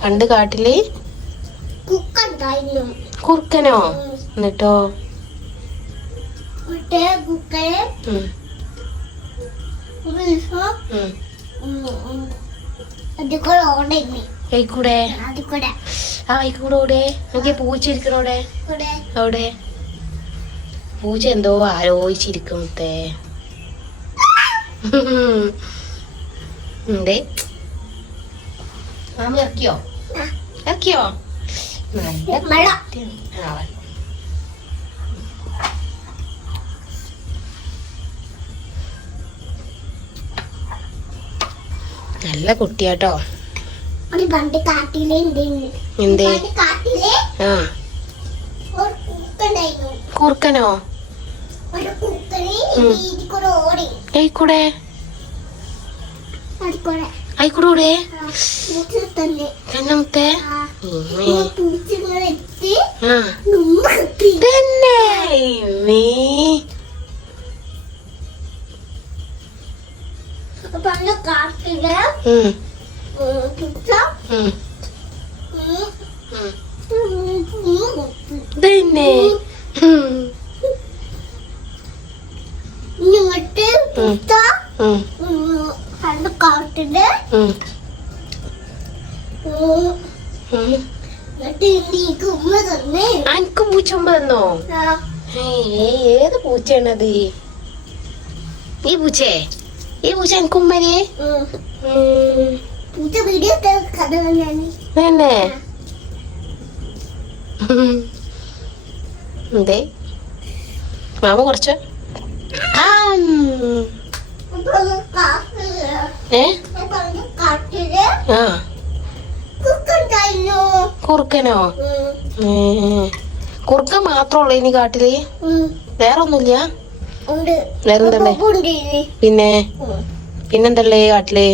പണ്ട് കാട്ടില് കുറുക്കനോ? എന്നിട്ടോ? കൂടെ ആ വൈക്കൂടെ ഓടെ നോക്കിയ പൂച്ച ഇരിക്കണോടെ. അവിടെ പൂച്ച എന്തോ ആലോചിച്ചിരിക്കും. മാമ ഇറക്കിയോ? നല്ല കുട്ടിയാട്ടോ. എന്തേ? ആ കുറുക്കനോ? ആയിക്കൂടെ തന്നത്തെ തന്നെ തന്നെ അനക്ക് പൂച്ചുമ്പ തന്നോ? ഏത് പൂച്ചയാണത്? ഈ പൂച്ച എനിക്കുമ്മനെ തന്നെ എന്തേ മാമ കുറച്ച് കുറുക്കനോ? കുറുക്കൻ മാത്രമുള്ള ഇനി കാട്ടില് വേറൊന്നുമില്ല? വേറെന്തല്ലേ? പിന്നെന്തല്ലേ കാട്ടില്?